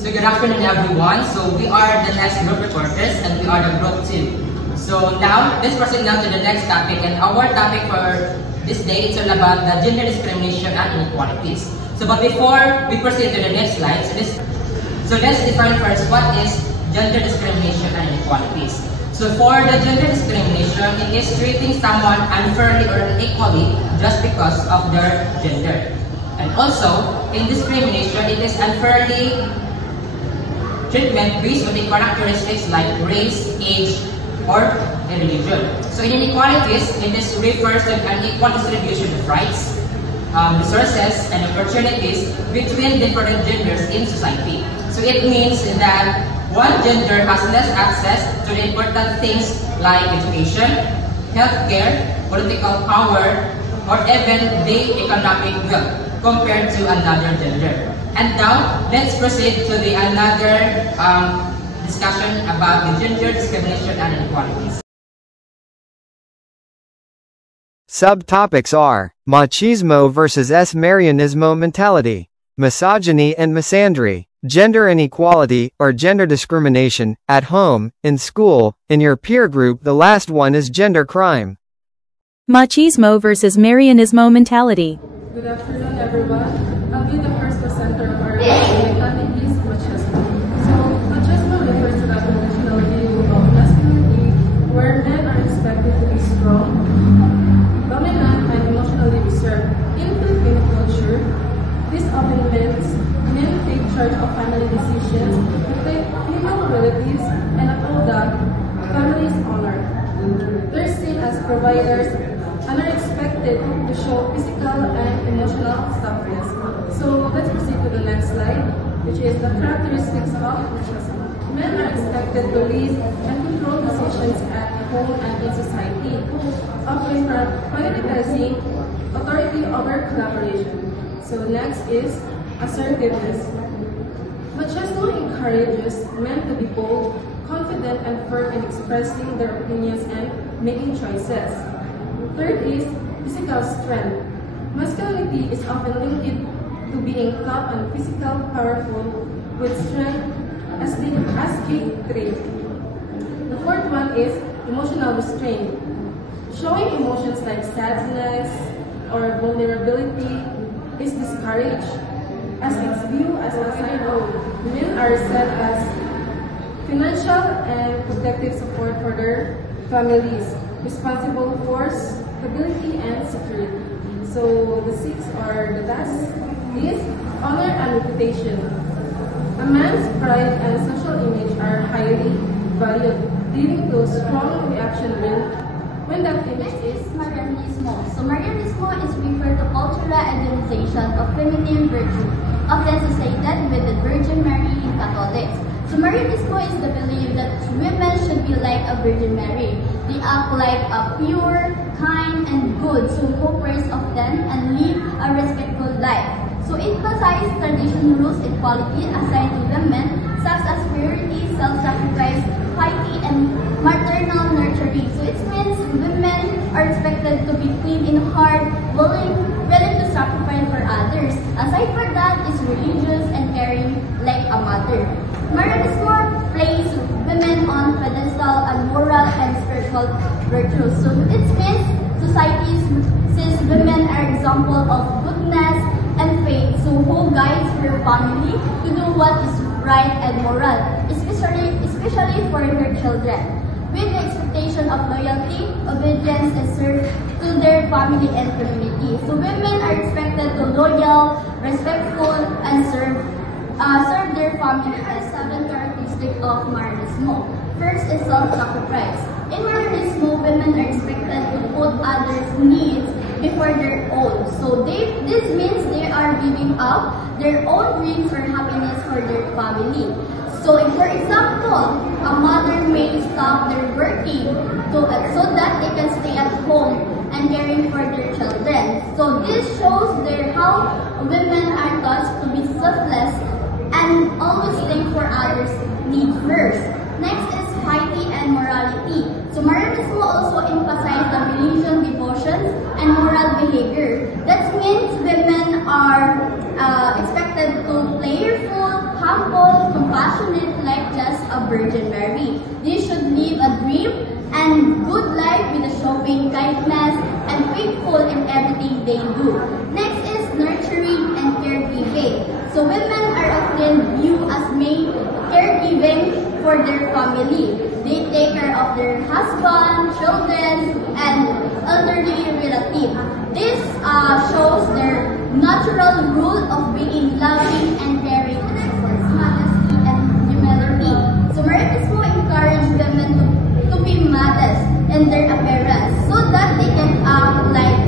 So good afternoon everyone. So we are the next group reporters and we are the group 2. So now, let's proceed now to the next topic, and our topic for this day is all about the gender discrimination and inequalities. So but before we proceed to the next slide, so let's define first what is gender discrimination and inequalities. So for the gender discrimination, it is treating someone unfairly or unequally just because of their gender. And also, in discrimination, it is unfairly treatment based on the characteristics like race, age, or religion. So in inequalities, it is refers to an unequal distribution of rights, resources, and opportunities between different genders in society. So it means that one gender has less access to the important things like education, healthcare, political power, or even the economic wealth compared to another gender. And now, let's proceed to the another discussion about the gender discrimination and inequalities. Subtopics are machismo versus Marianismo mentality, misogyny and misandry, gender inequality or gender discrimination, at home, in school, in your peer group. The last one is gender crime. Machismo versus Marianismo mentality. Good afternoon, everyone. I'll be the first presenter of our topic is machismo. So, machismo refers to the traditional view of masculinity where men are expected to be strong, dominant, and emotionally reserved. In Filipino culture, this often means men take charge of family decisions, protect female relatives, and uphold the family's honor. They're seen as providers and are expected to show physical and emotional toughness. So let's proceed to the next slide, which is the characteristics of machismo. Men are expected to lead and control decisions at home and in society, often prioritizing authority over collaboration. So next is assertiveness. Machismo encourages men to be bold, confident, and firm in expressing their opinions and making choices. Third is physical strength. Masculinity is often linked to being tough and physical powerful with strength as key trait. The fourth one is emotional restraint. Showing emotions like sadness or vulnerability is discouraged as it's viewed as a sign of men are set as financial and protective support for their families, responsible for stability and security. So the sixth or the last is honor and reputation. A man's pride and social image are highly valued, leading to strong reaction when that image is Marianismo. So Marianismo is referred to cultural identification of feminine virtue, often associated with the Virgin Mary in Catholics. So Marianismo is the belief that women should be like a Virgin Mary. They act like a pure, kind, and good, so who praise of them and live a respectful life. So it emphasizes traditional rules equality assigned to women, such as purity, self-sacrifice, piety, and maternal nurturing. So it means women are expected to be clean in heart, willing to sacrifice for others. Aside from that is religious and caring like a mother. Marianismo places women on pedestal and moral and spiritual virtues. So it means societies since women are example of goodness and faith, so who guides her family to do what is right and moral, especially for her children, with the expectation of loyalty, obedience, and serve to their family and community. So women are expected to loyal, respectful, and serve their family. As seven characteristics of Marianismo. First is self-sacrifice. In Marianismo, women are expected to put others' needs before their own. So this means they are giving up their own dreams or happiness for their family. So if, for example, a mother may stop their working so that they can stay at home and caring for their children. So this shows how women are taught to be selfless and always think for others' needs first. Next is piety and morality. So Marianismo also emphasizes the religion, devotion, and moral behavior. That means women are expected to playful, humble, passionate like just a Virgin Mary. They should live a dream and good life with a showing kindness and faithful in everything they do. Next is nurturing and caregiving. So women are often viewed as main caregiving for their family. They take care of their husband, children, and elderly relatives. This shows their natural rule of being loving and caring, modesty and humility. So Marianismo encourages women to be modest in their appearance so that they can act like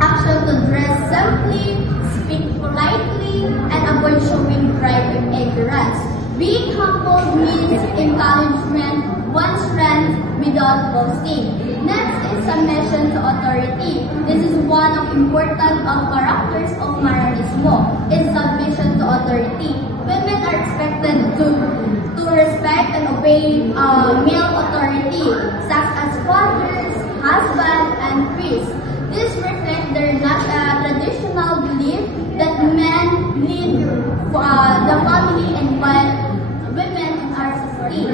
action to dress simply, speak politely, and avoid showing pride and ignorance. Being humble means encouragement, one's strength without boasting. Next is submission to authority. This is one of important characters of Marianismo, is submission to authority. Women are expected to respect and obey male authority, such as fathers, husbands, and priests. This reflects their traditional belief that men lead the family and while women are society.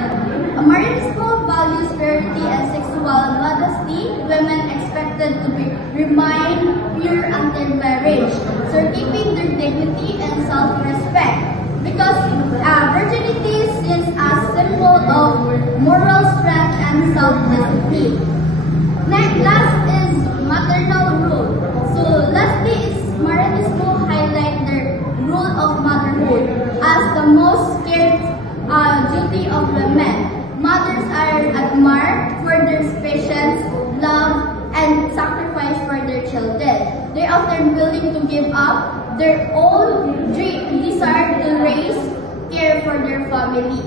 Marianismo values purity and sexual modesty. Women expected to remain pure until marriage, so keeping their dignity and self-respect. Because virginity is a symbol of moral strength and self-discipline. Next, last is maternal rule. So lastly is Marianismo highlight the rule of motherhood as the most scared duty of women. Mothers are admired for their patience, love, and sacrifice for their children. They are often willing to give up their own desire to raise care for their family.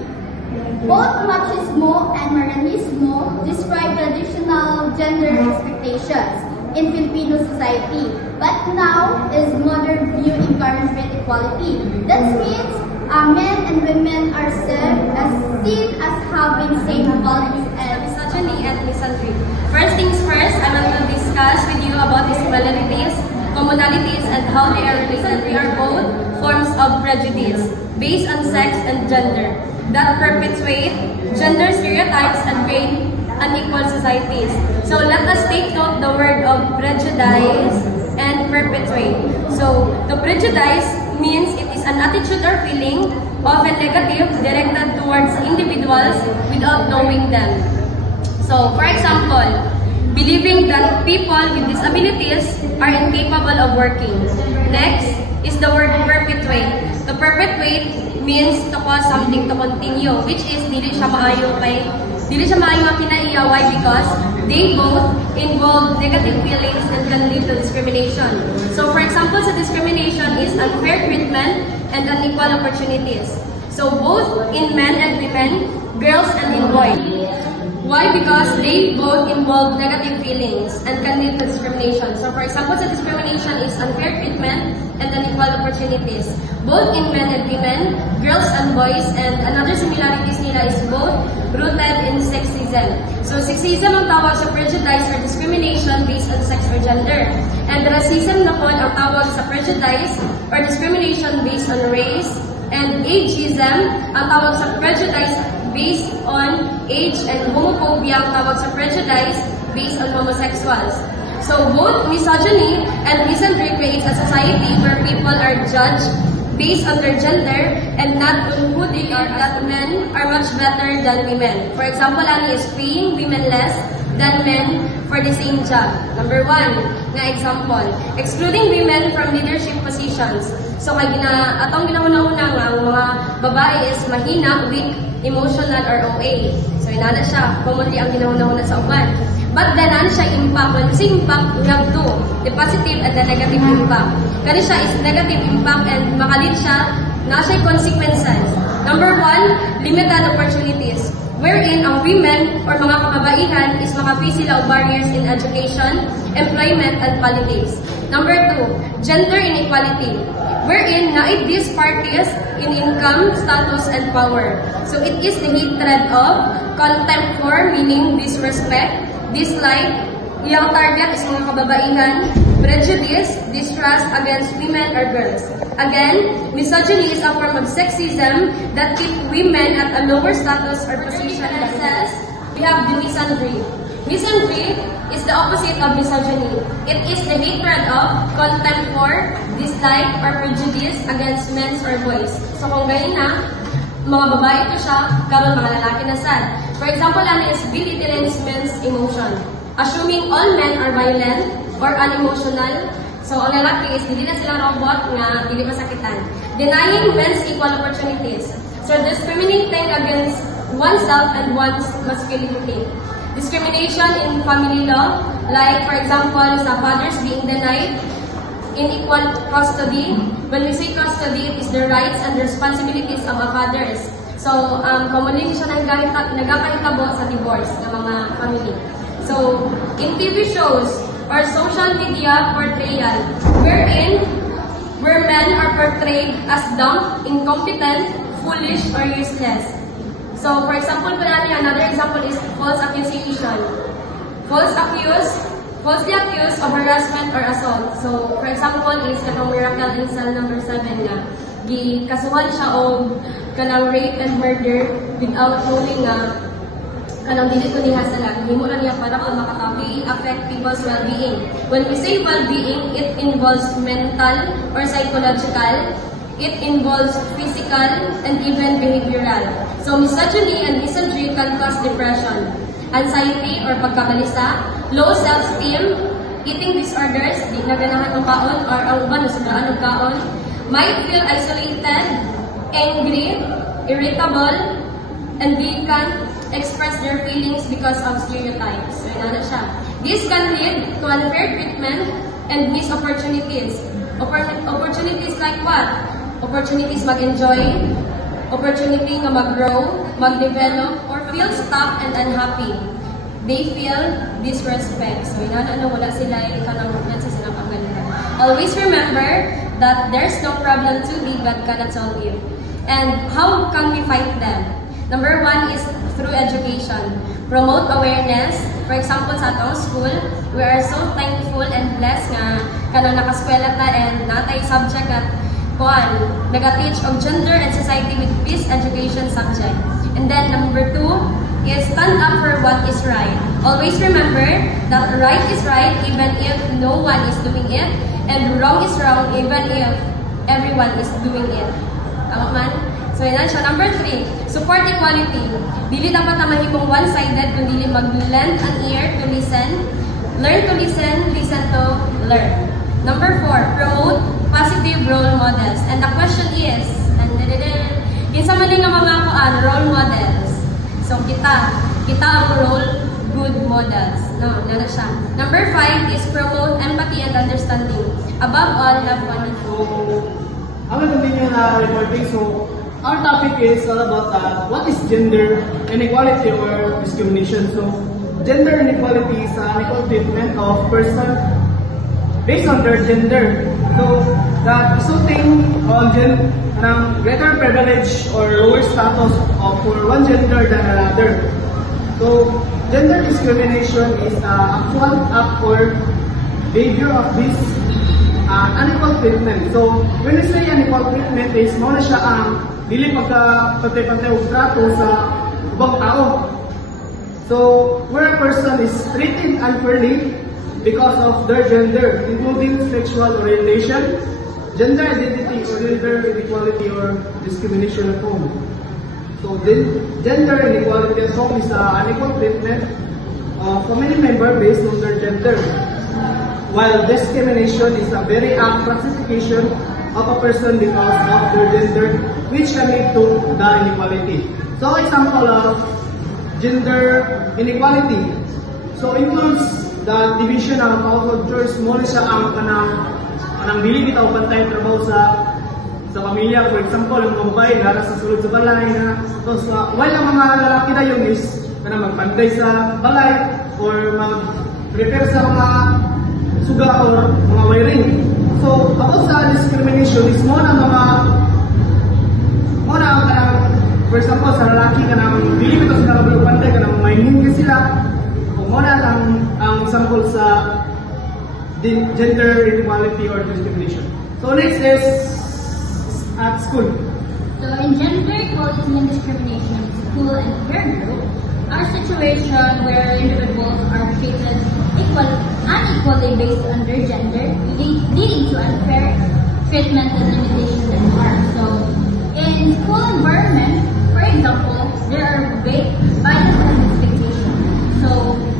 Both machismo and Marianismo describe traditional gender expectations in Filipino society, but now is modern view encouragement equality. That means men and women are seen as having same values and misogyny and misandry. First things first, I want to discuss with you about the similarities, commonalities, and how they are related. They are both forms of prejudice based on sex and gender that perpetuate gender stereotypes and create unequal societies. So let us take note the word of prejudice and perpetuate. So to prejudice means it is an attitude or feeling, often negative, directed towards individuals without knowing them. So for example, believing that people with disabilities are incapable of working. Next is the word perpetuate. To perpetuate means to cause something to continue, which is dili siya maayo makinaiya. Why? Because they both involve negative feelings and can lead to discrimination. So for example, sa discrimination is unfair treatment and unequal opportunities. So both in men and women, girls and in boys. Why? Because they both involve negative feelings and can lead to discrimination. So for example, sa discrimination is unfair treatment and unequal opportunities. Both in men and women, girls and boys, and another similarities nila is both rooted in sexism. So sexism ang tawag sa prejudice or discrimination based on sex or gender. And racism naman ang tawag sa prejudice or discrimination based on race. And ageism ang tawag sa prejudice based on age, and homophobia ang tawag sa prejudice based on homosexuals. So both misogyny and misandry creates a society where people are judged based on their gender and not on who they are, that men are much better than women. For example, Annie is paying women less than men for the same job. Number one, na example, excluding women from leadership positions. So atong ginauna-una nga ang mga babae is mahina, weak, emotional, or OA. So inana siya, commonly ang ginauna-una sa uban. But then, ano siya impact? When we say impact, we have two, the positive and the negative impact. Kani siya is negative impact and makalit siya, na siya consequences. Number one, limited opportunities. Wherein ang women or mga kababaihan is makaface sila of barriers in education, employment, and politics. Number two, gender inequality. Wherein naid these parties in income, status, and power. So it is the hatred of, contempt for, meaning disrespect, dislike, iyang target is mga kababaihan, prejudice, distrust against women or girls. Again, misogyny is a form of sexism that keeps women at a lower status or position. We have the misandry. Misandry is the opposite of misogyny. It is the hatred of, contempt for, dislike, or prejudice against men or boys. So kung ganyan na, mga babae ito siya, karon mga lalaki na sad. For example, ano is belittling men's emotion. Assuming all men are violent or unemotional, so ang lalaki is hindi na sila robot nga hindi masakitan. Denying men's equal opportunities. So discriminating against oneself and one's masculinity. Discrimination in family law, like for example, sa fathers being denied in equal custody. When we say custody, it is the rights and responsibilities of a fathers. So, commonly siya nagkakahitabo sa divorce ng mga family. So, in TV shows or social media portrayal, where men are portrayed as dumb, incompetent, foolish, or useless. So, for example, another example is false accusation. Falsely accused of harassment or assault. So, for example, is kanang Miracle in Cell number 7 nga. Gikasuhan siya og kanang rape and murder without knowing nga kanang dili ko niya sa lag. Himo lang niya para kung makakapi affect people's well-being. When we say well-being, it involves mental or psychological. It involves physical and even behavioral. So, misogyny and misandry can cause depression, anxiety or pagkabalisa, low self-esteem, eating disorders, di na ganahan ng kaon or ang uban na sobraan ng kaon, might feel isolated, angry, irritable, and they can express their feelings because of stereotypes. So, yun na siya. This can lead to unfair treatment and missed opportunities. Opportunities like what? Opportunities mag-enjoy, opportunity na mag-grow, mag-develop, or feel stuck and unhappy. They feel disrespect. So, wala sila, ikanang sa silang panggalingan. Always remember that there's no problem to be God cannot solve you. And how can we fight them? Number 1 is through education. Promote awareness. For example, sa atong school, we are so thankful and blessed nga kanang nakaskwela ta and natay subject at nag-teach of gender and society with peace education subject. And then number 2 is stand up for what is right. Always remember that right is right even if no one is doing it, and wrong is wrong even if everyone is doing it. Tama man? So yan siya. Number 3, support equality. Dili dapat na mahimong one-sided, kundi mag-lend an ear to listen, learn to listen, listen to learn. Number 4, promote positive role models. And the question is, kinsa man nga mga role models. So kita ang role good models. No, na siya. Number 5 is promote empathy and understanding. Above all, have fun. So, I'm going to continue na recording. So, our topic is all about what is gender inequality or discrimination. So, gender inequality is an equal treatment of person based on their gender. So, that resulting on greater privilege or lower status for one gender than another. So, gender discrimination is an actual act or behavior of this unequal treatment. So, when we say unequal treatment is mo na siya ang dili pagka-pantay-pantay o trato sa ibang tao. So, where a person is treated unfairly because of their gender, including sexual orientation, gender identity, or gender inequality or discrimination at home. So, gender inequality at home is an unequal treatment of family member based on their gender, while discrimination is a very apt classification of a person because of their gender, which can lead to the inequality. So, example of gender inequality. So, includes the division of household chores. Mo na siya ang kanang dili bitaw bantay trabaho sa pamilya. For example, ang mga babae nara sa sulod sa balay na tapos while ang mga lalaki na yun is kanang magpanday sa balay or mag-prepare sa mga suga or mga wiring. So, about sa discrimination is mo na for example, sa lalaki kanang dili bitaw sa lalaki kanang mining sila. Muna ang example sa gender inequality or discrimination. So next is at school. So in gender equality and discrimination in school and peer group, our situation where individuals are treated unequally based on their gender, leading to unfair treatment and limitations and harm. So in school environment, for example, there are bias and expectations. So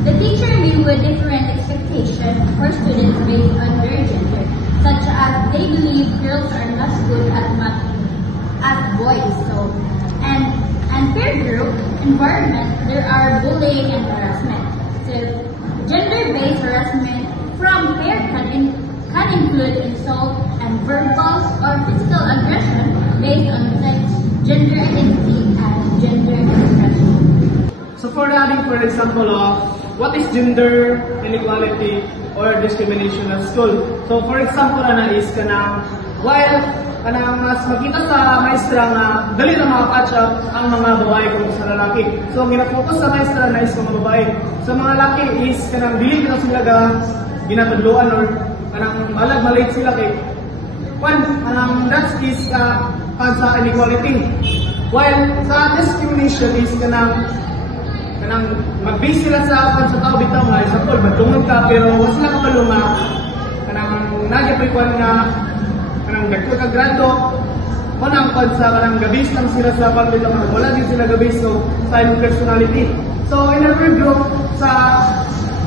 the teacher may with different expectations for students based on their gender, such as they believe girls are not good at math as boys. So and peer group environment, there are bullying and harassment. So gender-based harassment from peer can include insult and verbal or physical aggression based on sex, gender identity, and gender expression. So for example of what is gender inequality or discrimination at school. So for example, is while mas makita sa maestra nga dali na makapatch up ang mga babae kung sa lalaki. So ang gina-focus sa maestra na is mga babae. Sa mga lalaki is dili na sila ginatudloan or malate sila kay that is sa inequality. While sa discrimination is mag-base sila sa tao bitaw nga, example, matungod ka pero wala sila kabalo nga nagyapikwan nga dagko ka grado kanang gabis lang sila sa pagdito nga wala din sila gabis so sa inyong personality. So in our group sa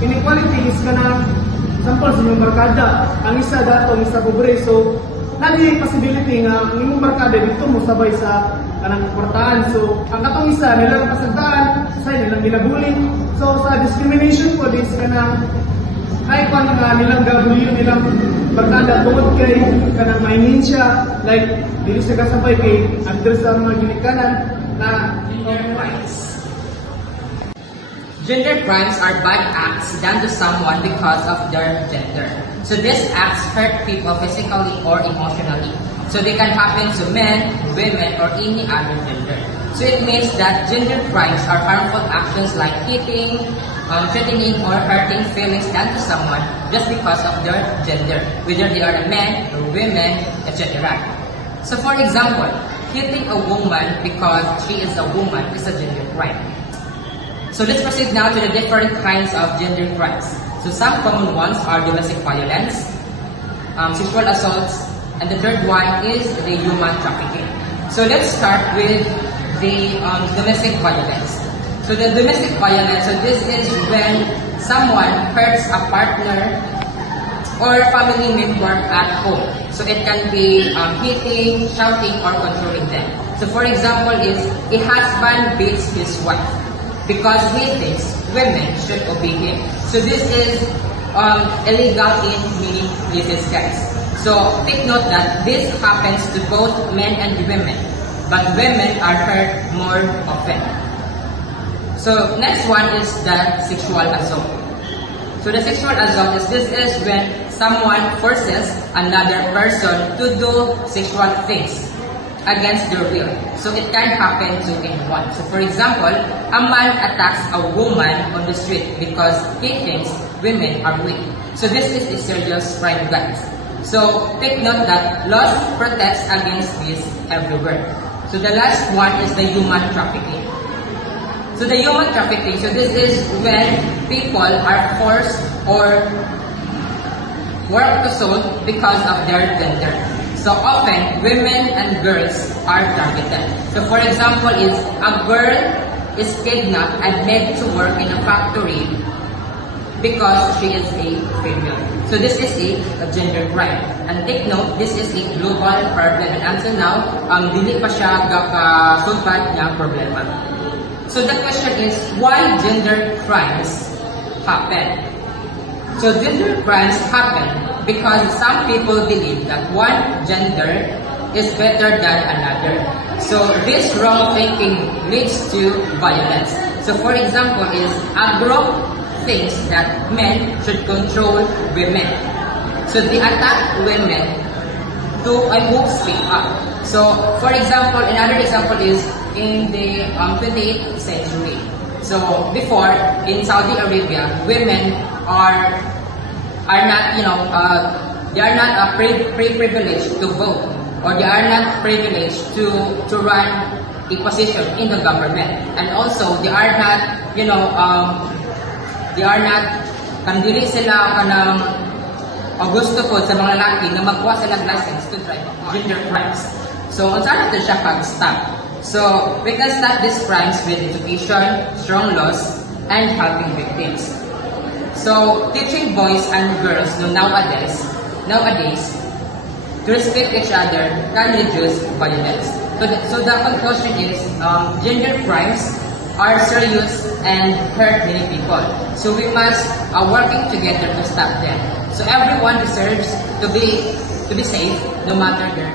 inequality is example sa inyong barkada ang isa dato ang isa pobre so nadi possibility nga ang inyong barkada dito mo sabay sa kanang kwartaan. So ang katong isa nilang pasagdaan sa nilang ginabuli. So sa discrimination po is ay nilang gabuli nilang barkada tungod kay kanang mainin siya like dili siya kasabay kay under sa mga ginikanan na rights. Gender crimes are bad acts done to someone because of their gender. So these acts hurt people physically or emotionally. So they can happen to men, women, or any other gender. So it means that gender crimes are harmful actions like hitting, threatening, or hurting feelings done to someone just because of their gender, whether they are a man or women, etc. So for example, hitting a woman because she is a woman is a gender crime. So let's proceed now to the different kinds of gender crimes. So some common ones are domestic violence, sexual assaults, and the third one is the human trafficking. So let's start with the domestic violence. So the domestic violence, so this is when someone hurts a partner or family member at home. So it can be hitting, shouting, or controlling them. So for example is a husband beats his wife because he thinks women should obey him. So this is illegal in many places, guys. So take note that this happens to both men and women, but women are hurt more often. So next one is the sexual assault. So the sexual assault this is when someone forces another person to do sexual things against their will. So it can happen to anyone. So for example, a man attacks a woman on the street because he thinks women are weak. So this is a serious crime, guys. So take note that laws protects against this everywhere. So the last one is the human trafficking. So the human trafficking, so this is when people are forced or worked to sold because of their gender. So often, women and girls are targeted. So for example, is a girl is kidnapped and made to work in a factory because she is a female. So this is a gender crime. And take note, this is a global problem. And until now, dili pa siya gaka-sultan ng problema. So the question is, why gender crimes happen? So gender crimes happen because some people believe that one gender is better than another. So this wrong thinking leads to violence. So for example, is a group thinks that men should control women. So they attack women to speak up. So for example, another example is in the 28th century. So before, in Saudi Arabia, women are are not, they are not privileged to vote, or they are not privileged to run a position in the government, and also they are not, kandili sila kanang gusto po sa mga lalaki na magkuha sila license to drive gender crimes. So, unsa natin siya pag-stop? So, we can stop these crimes with education, strong laws, and helping victims. So, teaching boys and girls nowadays to respect each other can reduce violence. So the conclusion is gender crimes are serious and hurt many people. So we must working together to stop them. So everyone deserves to be safe no matter their